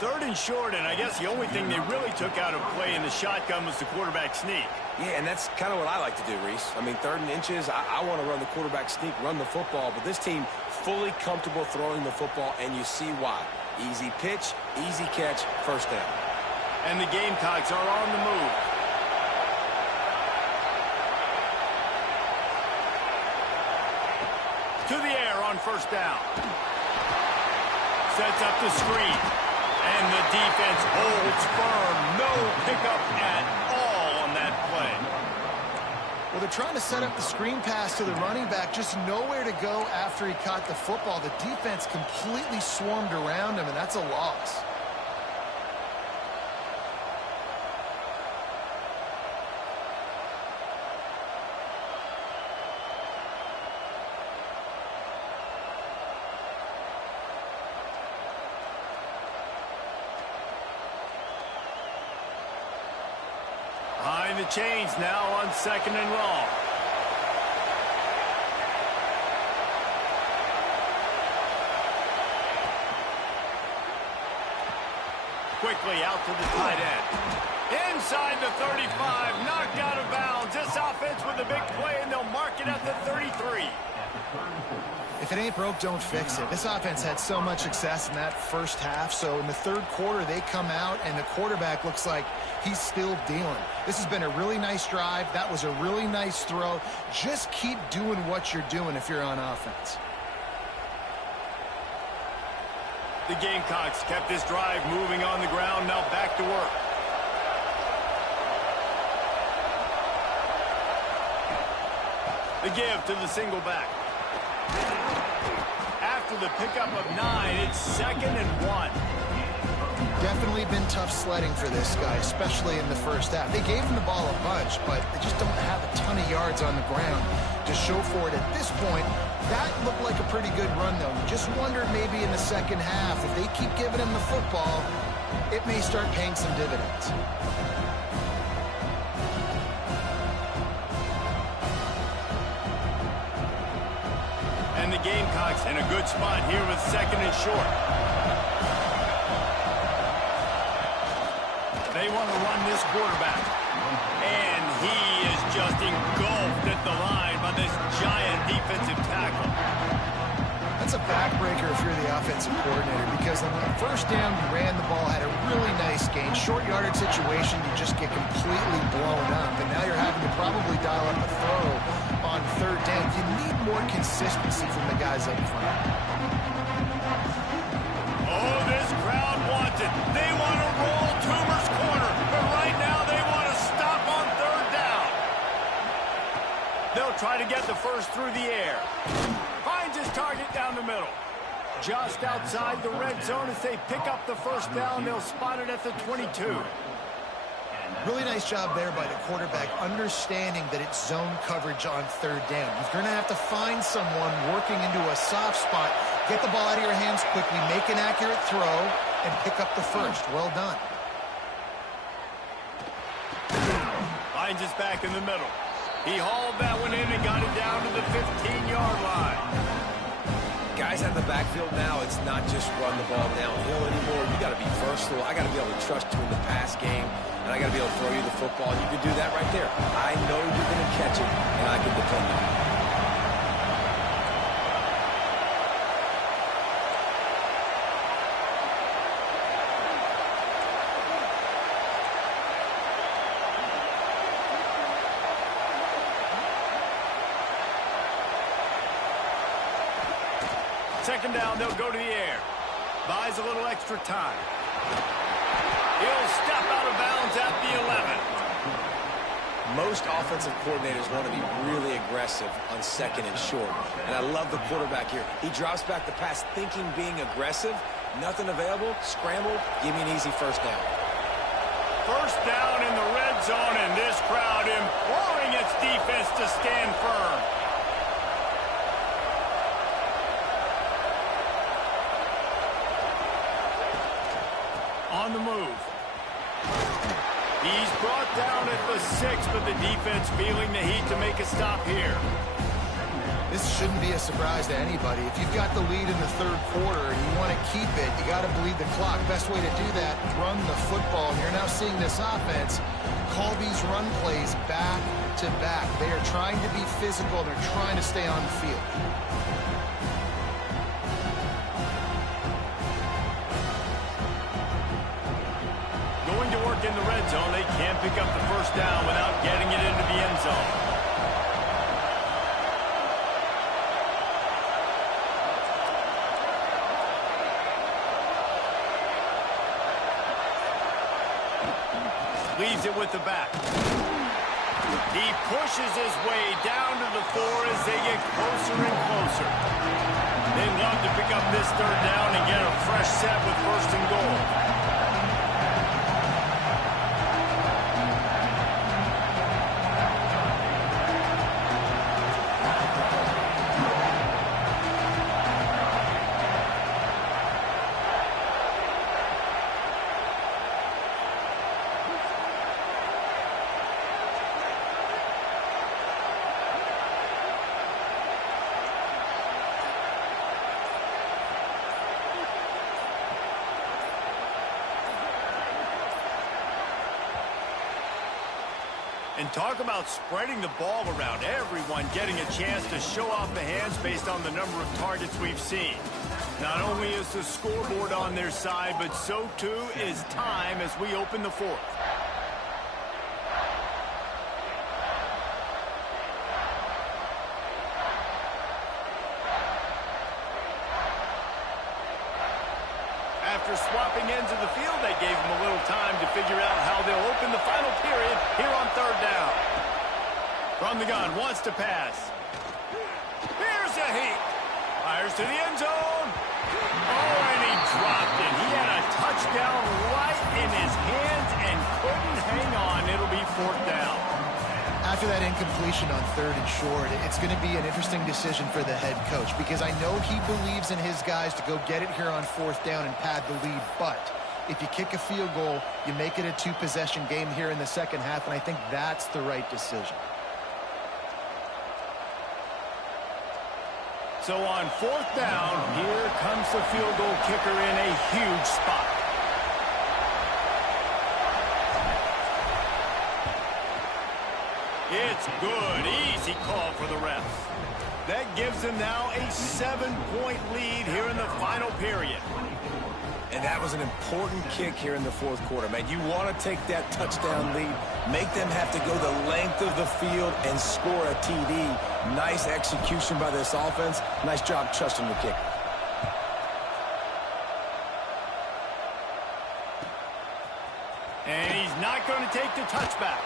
3rd and short, and I guess the only thing they really took out of play in the shotgun was the quarterback sneak. Yeah, and that's kind of what I like to do, Reese. I mean, 3rd and inches, I want to run the quarterback sneak, run the football, but this team fully comfortable throwing the football, and you see why. Easy pitch, easy catch, first down. And the Gamecocks are on the move. To the air on first down. Sets up the screen. And the defense holds firm. No pickup at all on that play. Well, they're trying to set up the screen pass to the running back. Just nowhere to go after he caught the football. The defense completely swarmed around him, and that's a loss. Behind the chains now on 2nd and long. Quickly out to the tight end. Inside the 35, knocked out of bounds. This offense with a big play, and they'll mark it at the 33. If it ain't broke, don't fix it. This offense had so much success in that first half, so in the 3rd quarter, they come out, and the quarterback looks like he's still dealing. This has been a really nice drive. That was a really nice throw. Just keep doing what you're doing if you're on offense. The Gamecocks kept this drive moving on the ground. Now back to work. The give to the single back. After the pickup of 9, it's 2nd and 1. Definitely been tough sledding for this guy, especially in the first half. They gave him the ball a bunch, but they just don't have a ton of yards on the ground to show for it at this point. That looked like a pretty good run, though. You just wondered maybe in the second half, if they keep giving him the football, it may start paying some dividends. And the Gamecocks in a good spot here with 2nd and short. They want to run this quarterback. And he is just engulfed at the line by this giant defensive tackle. That's a backbreaker if you're the offensive coordinator, because on the first down, you ran the ball, had a really nice gain. Short yardage situation, you just get completely blown up. And now you're having to probably dial up a throw on 3rd down. You need more consistency from the guys up front. Oh, this crowd wants it. They want to roll Toomer's corner, but right now they want to stop on 3rd down. They'll try to get the first through the air. Finds his target down the middle. Just outside the red zone as they pick up the first down. They'll spot it at the 22. Really nice job there by the quarterback, understanding that it's zone coverage on 3rd down. You're going to have to find someone working into a soft spot, get the ball out of your hands quickly, make an accurate throw, and pick up the first. Well done. Finds his back in the middle. He hauled that one in and got it down to the 15-yard line. Guys out in the backfield now, it's not just run the ball downhill anymore. You got to be versatile. I got to be able to trust you in the pass game, and I got to be able to throw you the football. You can do that right there. I know you're going to catch it, and I can depend on you. Second down, they'll go to the air. Buys a little extra time. He'll step out of bounds at the 11. Most offensive coordinators want to be really aggressive on 2nd and short. And I love the quarterback here. He drops back the pass thinking being aggressive. Nothing available. Scramble. Give me an easy first down. First down in the red zone, and this crowd imploring its defense to stand firm. On the move. He's brought down at the 6, but the defense feeling the heat to make a stop here. This shouldn't be a surprise to anybody. If you've got the lead in the third quarter and you want to keep it, you got to bleed the clock. Best way to do that, run the football. And you're now seeing this offense call these run plays back to back. They are trying to be physical. They're trying to stay on the field. Going to work in the red zone. They can't pick up the first down without getting it into the end zone. Leaves it with the back. He pushes his way down to the 4 as they get closer and closer. They'd love to pick up this third down and get a fresh set with first and goal. And talk about spreading the ball around. Everyone getting a chance to show off the hands based on the number of targets we've seen. Not only is the scoreboard on their side, but so too is time as we open the fourth. After swapping ends of the field, they gave them a little time to figure out how they'll open the final period here on third down. From the gun, wants to pass. Here's a heat. Fires to the end zone. Oh, and he dropped it. He had a touchdown right in his hands and couldn't hang on. It'll be fourth down. After that incompletion on third and short, it's going to be an interesting decision for the head coach because I know he believes in his guys to go get it here on fourth down and pad the lead. But if you kick a field goal, you make it a two-possession game here in the second half, and I think that's the right decision. So on fourth down, here comes the field goal kicker in a huge spot. It's good. Easy call for the refs. That gives them now a 7-point lead here in the final period. And that was an important kick here in the fourth quarter, man. You want to take that touchdown lead, make them have to go the length of the field and score a TD. Nice execution by this offense. Nice job trusting the kicker. And he's not going to take the touchback.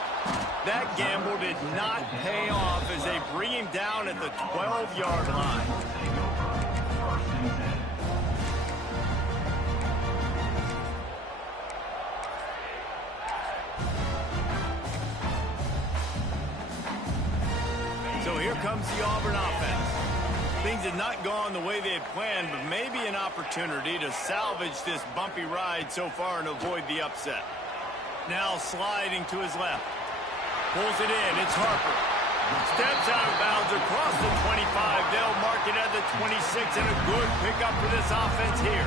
That gamble did not pay off as they bring him down at the 12-yard line. So here comes the Auburn offense. Things had not gone the way they had planned, but maybe an opportunity to salvage this bumpy ride so far and avoid the upset. Now sliding to his left. Pulls it in. It's Harper. Steps out of bounds across the 25. They'll mark it at the 26, and a good pickup for this offense here.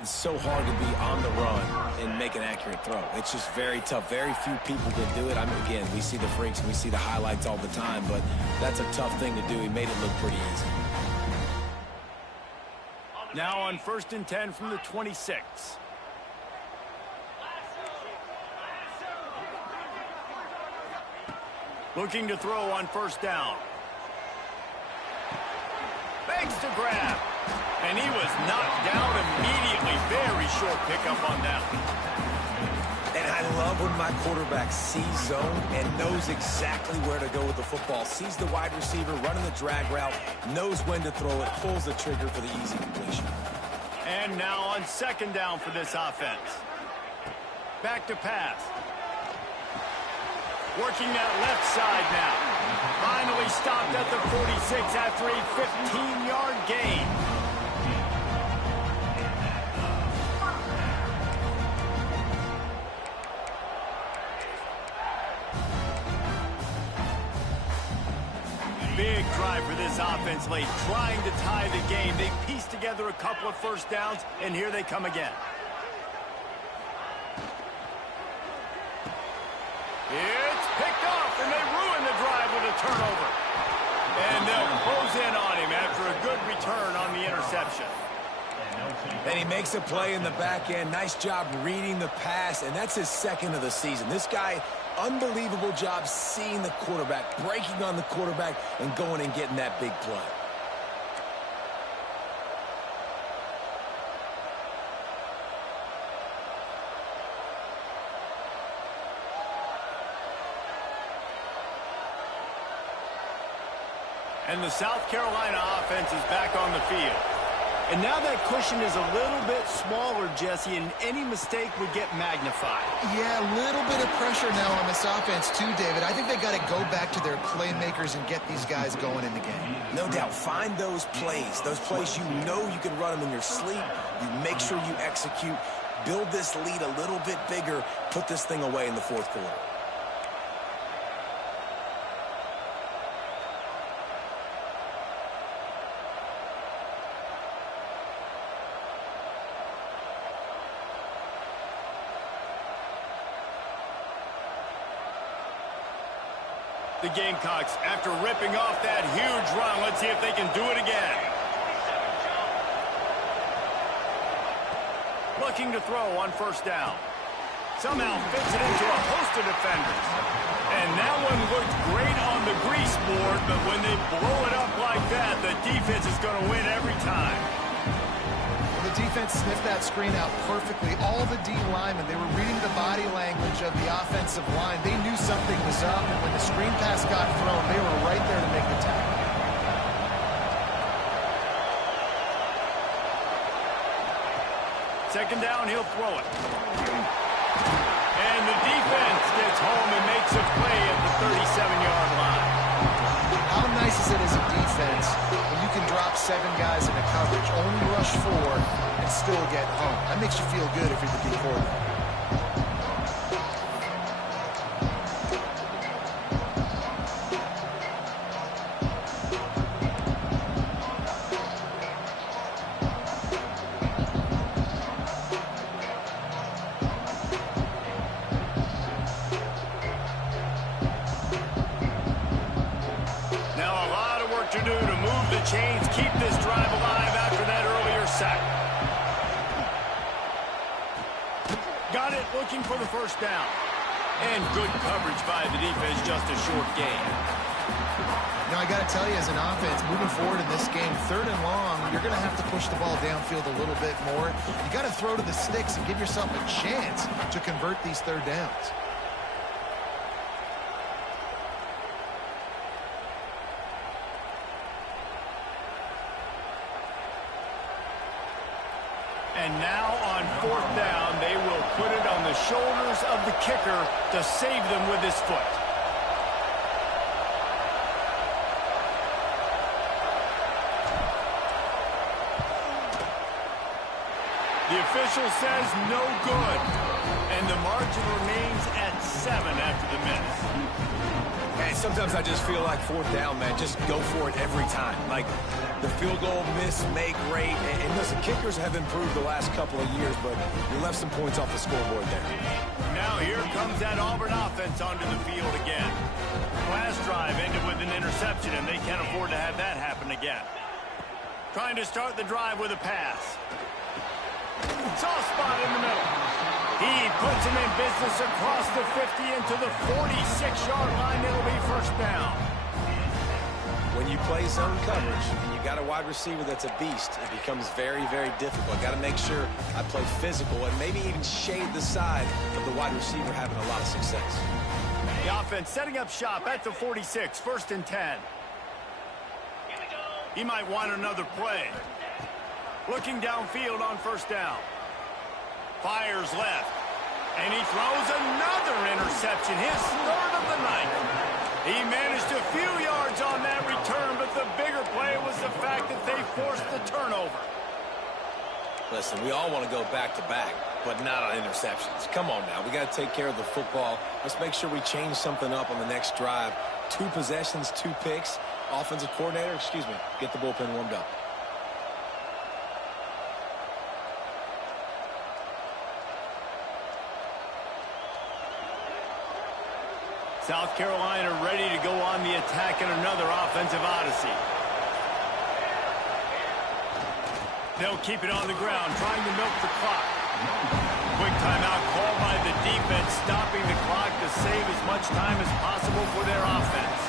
It's so hard to be on the run and make an accurate throw. It's just very tough. Very few people can do it. I mean, again, we see the freaks and we see the highlights all the time, but that's a tough thing to do. He made it look pretty easy. Now on 1st and 10 from the 26. Looking to throw on 1st down. Begs to grab. And he was knocked down immediately. Very short pickup on that one. love when my quarterback sees zone and knows exactly where to go with the football. Sees the wide receiver running the drag route, knows when to throw it, pulls the trigger for the easy completion. And now on second down for this offense. Back to pass. Working that left side now. Finally stopped at the 46 after a 15-yard gain. Big drive for this offense late, trying to tie the game. They pieced together a couple of first downs, and here they come again. It's picked off, and they ruin the drive with a turnover. And they'll close in on him after a good return on the interception. And he makes a play in the back end. Nice job reading the pass, and that's his second of the season. This guy, unbelievable job seeing the quarterback, breaking on the quarterback, and going and getting that big play. And the South Carolina offense is back on the field. And now that cushion is a little bit smaller, Jesse, and any mistake would get magnified. Yeah, a little bit of pressure now on this offense too, David. I think they got to go back to their playmakers and get these guys going in the game. No doubt. Find those plays you know you can run them in your sleep. You make sure you execute. Build this lead a little bit bigger. Put this thing away in the fourth quarter. The Gamecocks, after ripping off that huge run, let's see if they can do it again. Looking to throw on first down. Somehow fits it into a host of defenders. And that one looked great on the grease board, but when they blow it up like that, the defense is going to win every time. The defense sniffed that screen out perfectly. All the D linemen, they were reading the body language of the offensive line. They knew something was up, and when the screen pass got thrown, they were right there to make the tackle. Second down, he'll throw it. And the defense gets home and makes a play at the 37-yard line. How nice is it as a defense when you can drop 7 guys into coverage, only rush 4, and still get home? That makes you feel good if you're the D quarterback. To do to move the chains, keep this drive alive after that earlier sack. Got it, looking for the first down. And good coverage by the defense, just a short gain. Now, I got to tell you, as an offense, moving forward in this game, 3rd and long, you're going to have to push the ball downfield a little bit more. You got to throw to the sticks and give yourself a chance to convert these 3rd downs. And now on 4th down, they will put it on the shoulders of the kicker to save them with his foot. The official says no good, and the margin remains at 7 after the miss. And sometimes I just feel like 4th down, man, just go for it every time. Like the field goal miss, make rate, and listen, kickers have improved the last couple of years, but you left some points off the scoreboard there. Now here comes that Auburn offense onto the field again. Last drive ended with an interception, and they can't afford to have that happen again. Trying to start the drive with a pass. Soft spot in the middle. He puts him in business across the 50 into the 46-yard line. It'll be first down. When you play zone coverage and you got a wide receiver that's a beast, it becomes very, very difficult. Got to make sure I play physical and maybe even shade the side of the wide receiver having a lot of success. The offense setting up shop at the 46, 1st and 10. He might want another play. Looking downfield on 1st down. Fires left. And he throws another interception, his 3rd of the night. He managed a few yards on that return, but the bigger play was the fact that they forced the turnover. Listen, we all want to go back-to-back, but not on interceptions. Come on now. We got to take care of the football. Let's make sure we change something up on the next drive. 2 possessions, 2 picks. Offensive coordinator, get the bullpen warmed up. South Carolina ready to go on the attack in another offensive odyssey. They'll keep it on the ground, trying to milk the clock. Quick timeout called by the defense, stopping the clock to save as much time as possible for their offense.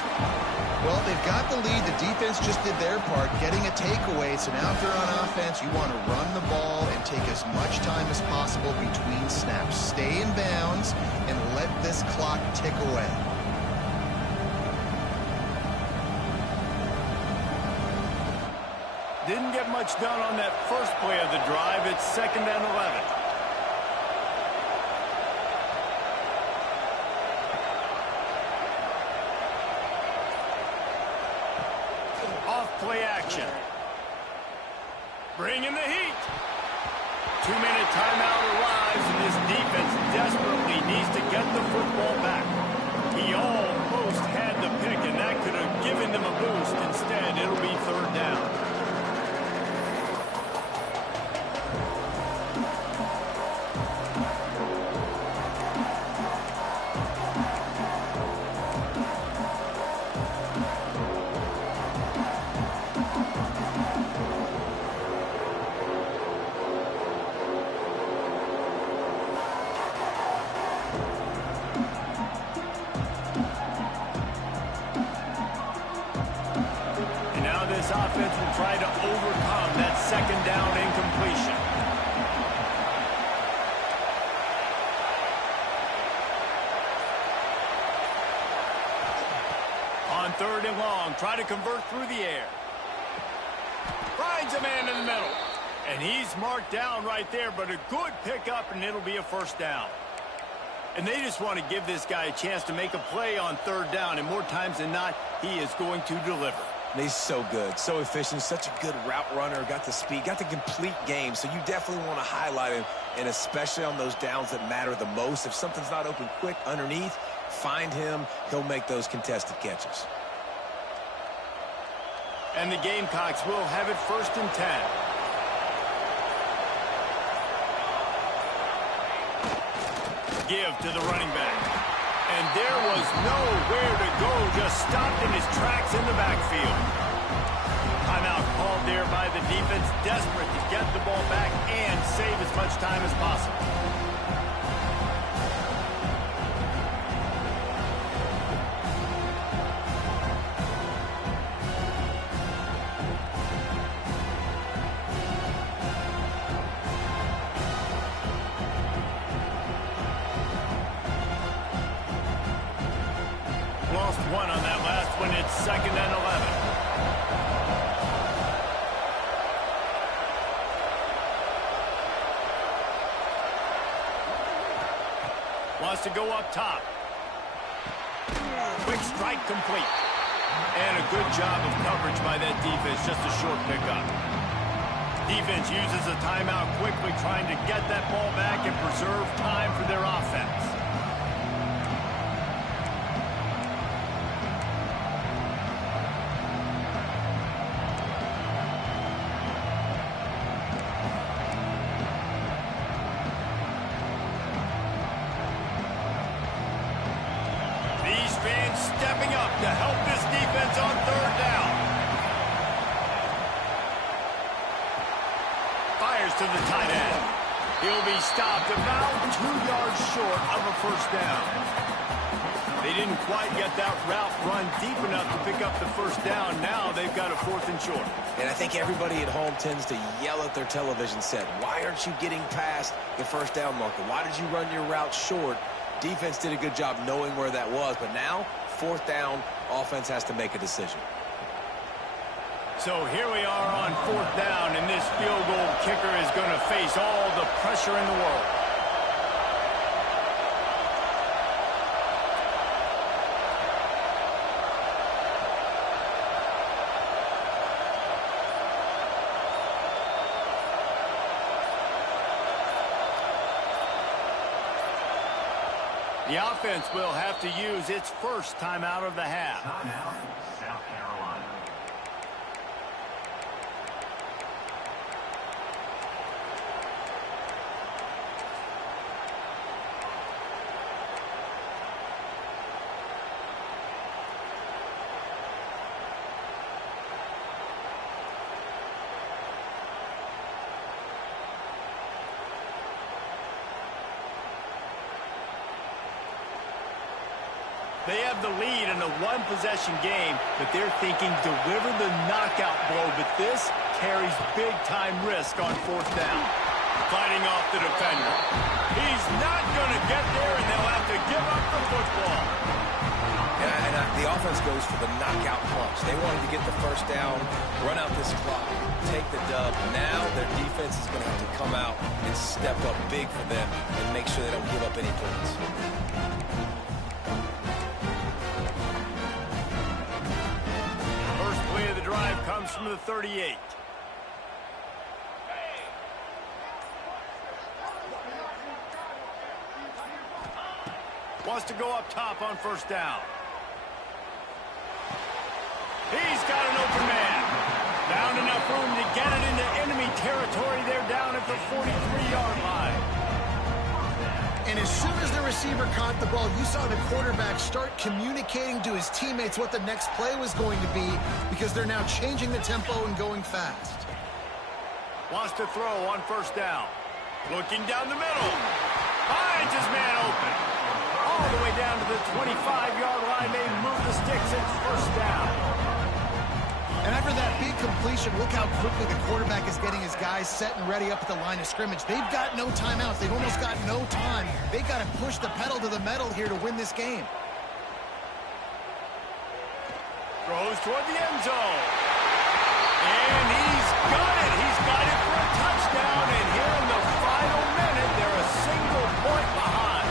Well, they've got the lead. The defense just did their part, getting a takeaway. So now if they're on offense, you want to run the ball and take as much time as possible between snaps. Stay in bounds and let this clock tick away. Didn't get much done on that first play of the drive. It's 2nd and 11. Off-play action. Bring in the heat. 2-minute timeout arrives, and this defense desperately needs to get the football back. He almost had the pick, and that could have given them a boost. Instead, it'll be 3rd down. This offense will try to overcome that 2nd down incompletion. On 3rd and long, try to convert through the air. Finds a man in the middle. And he's marked down right there, but a good pickup, and it'll be a 1st down. And they just want to give this guy a chance to make a play on 3rd down, and more times than not, he is going to deliver. He's so good, so efficient, such a good route runner, got the speed, got the complete game, so you definitely want to highlight him, and especially on those downs that matter the most. If something's not open quick underneath, find him. He'll make those contested catches. And the Gamecocks will have it 1st and 10. Give to the running back. And there was nowhere to go, just stopped in his tracks in the backfield. Timeout called there by the defense, desperate to get the ball back and save as much time as possible. Lost 1 on that last one. It's 2nd and 11. Wants to go up top. Quick strike complete. And a good job of coverage by that defense. Just a short pickup. Defense uses a timeout quickly, trying to get that ball back and preserve time for their offense. Fans stepping up to help this defense on 3rd down. Fires to the tight end. He'll be stopped about 2 yards short of a 1st down. They didn't quite get that route run deep enough to pick up the first down. Now they've got a 4th and short. And I think everybody at home tends to yell at their television set, why aren't you getting past the first down marker? Why did you run your route short? Defense did a good job knowing where that was, but now, 4th down, offense has to make a decision. So here we are on 4th down, and this field goal kicker is going to face all the pressure in the world. The offense will have to use its first timeout of the half. Timeout, South Carolina. They have the lead in a one-possession game, but they're thinking deliver the knockout blow. But this carries big-time risk on 4th down. Fighting off the defender. He's not going to get there, and they'll have to give up the football. And the offense goes for the knockout punch. They wanted to get the first down, run out this clock, take the dub. Now their defense is going to have to come out and step up big for them and make sure they don't give up any points. Comes from the 38. Wants to go up top on 1st down. He's got an open man. Found enough room to get it into enemy territory. They're down at the 43-yard line. And as soon as the receiver caught the ball, you saw the quarterback start communicating to his teammates what the next play was going to be because they're now changing the tempo and going fast. Wants to throw on 1st down. Looking down the middle. Finds his man open. All the way down to the 25-yard line. They move the sticks. It's 1st down. And after that big completion, look how quickly the quarterback is getting his guys set and ready up at the line of scrimmage. They've got no timeouts. They've almost got no time. They've got to push the pedal to the metal here to win this game. Throws toward the end zone. And he's got it. He's got it for a touchdown. And here in the final minute, they're a single point behind.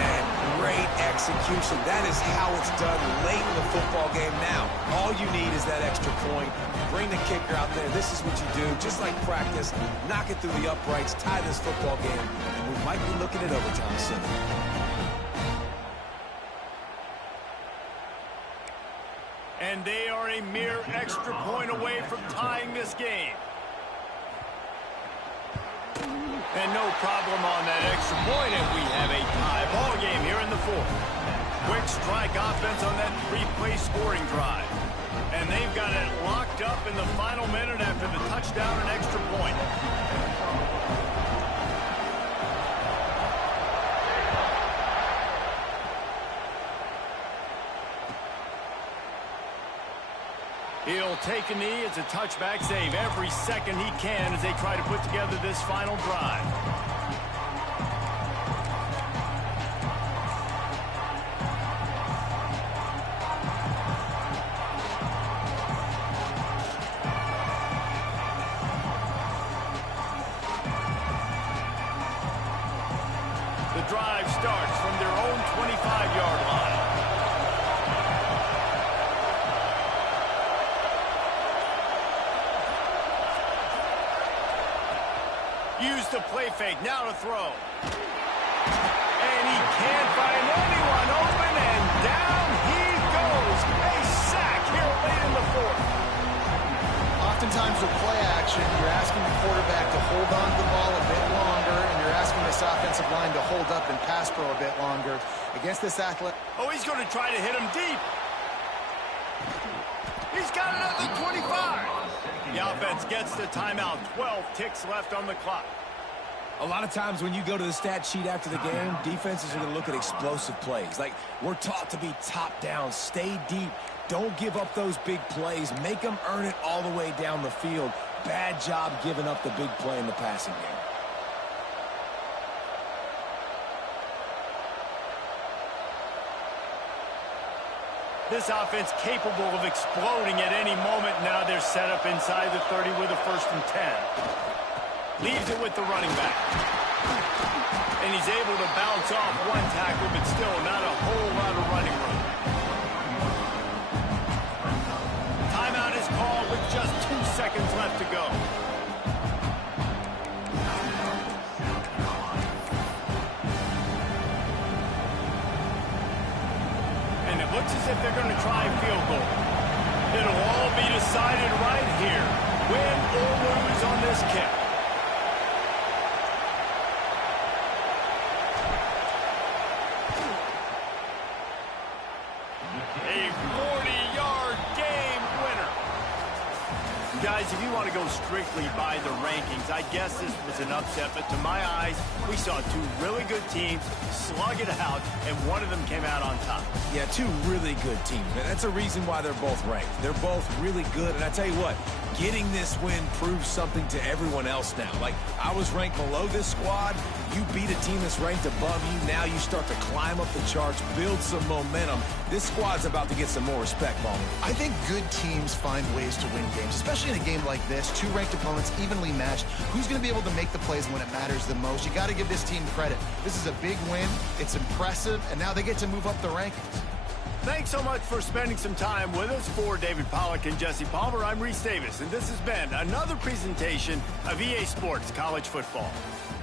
And great execution. That is how it's done late in the football game now. All you need is that extra point. Bring the kicker out there. This is what you do. Just like practice, knock it through the uprights, tie this football game, and we might be looking at overtime soon. And they are a mere extra point away from tying this game. And no problem on that extra point, and we have a tie ball game here in the 4th. Quick strike offense on that 3-play scoring drive. And they've got it locked up in the final minute after the touchdown and extra point. He'll take a knee. It's a touchback save every second he can as they try to put together this final drive. The drive starts from their own 25-yard line. Use the play fake, now to throw. And he can't find anyone open, and down he goes. A sack here late in the 4th. Oftentimes with play action, you're asking the quarterback to hold on to the ball a bit longer, and you're asking this offensive line to hold up and pass pro a bit longer. Against this athletic... Oh, he's going to try to hit him deep. He's got it at the 25. The offense gets the timeout. 12 ticks left on the clock. A lot of times when you go to the stat sheet after the game, defenses are going to look at explosive plays. Like, we're taught to be top down, stay deep, don't give up those big plays, make them earn it all the way down the field. Bad job giving up the big play in the passing game. This offense capable of exploding at any moment. Now they're set up inside the 30 with a 1st and 10. Leaves it with the running back. And he's able to bounce off one tackle, but still not a whole lot of running room. Timeout is called with just 2 seconds left to go. Looks as if they're going to try a field goal. It'll all be decided right here. Win or lose on this kick. A 40-yard game winner. Guys, if you want to go strictly by the rankings, I guess this was an upset, but to my eyes, we saw 2 really good teams slug it out, and one of them came out on top. Yeah, 2 really good teams. And that's a reason why they're both ranked. They're both really good, and I tell you what, getting this win proves something to everyone else now. Like, I was ranked below this squad. You beat a team that's ranked above you. Now you start to climb up the charts, build some momentum. This squad's about to get some more respect, Ballman. I think good teams find ways to win games, especially in a game like this. 2 ranked opponents evenly matched. Who's going to be able to make the plays when it matters the most? You got to give this team credit. This is a big win. It's impressive, and now they get to move up the rankings. Thanks so much for spending some time with us. For David Pollack and Jesse Palmer, I'm Reese Davis, and this has been another presentation of EA Sports College Football.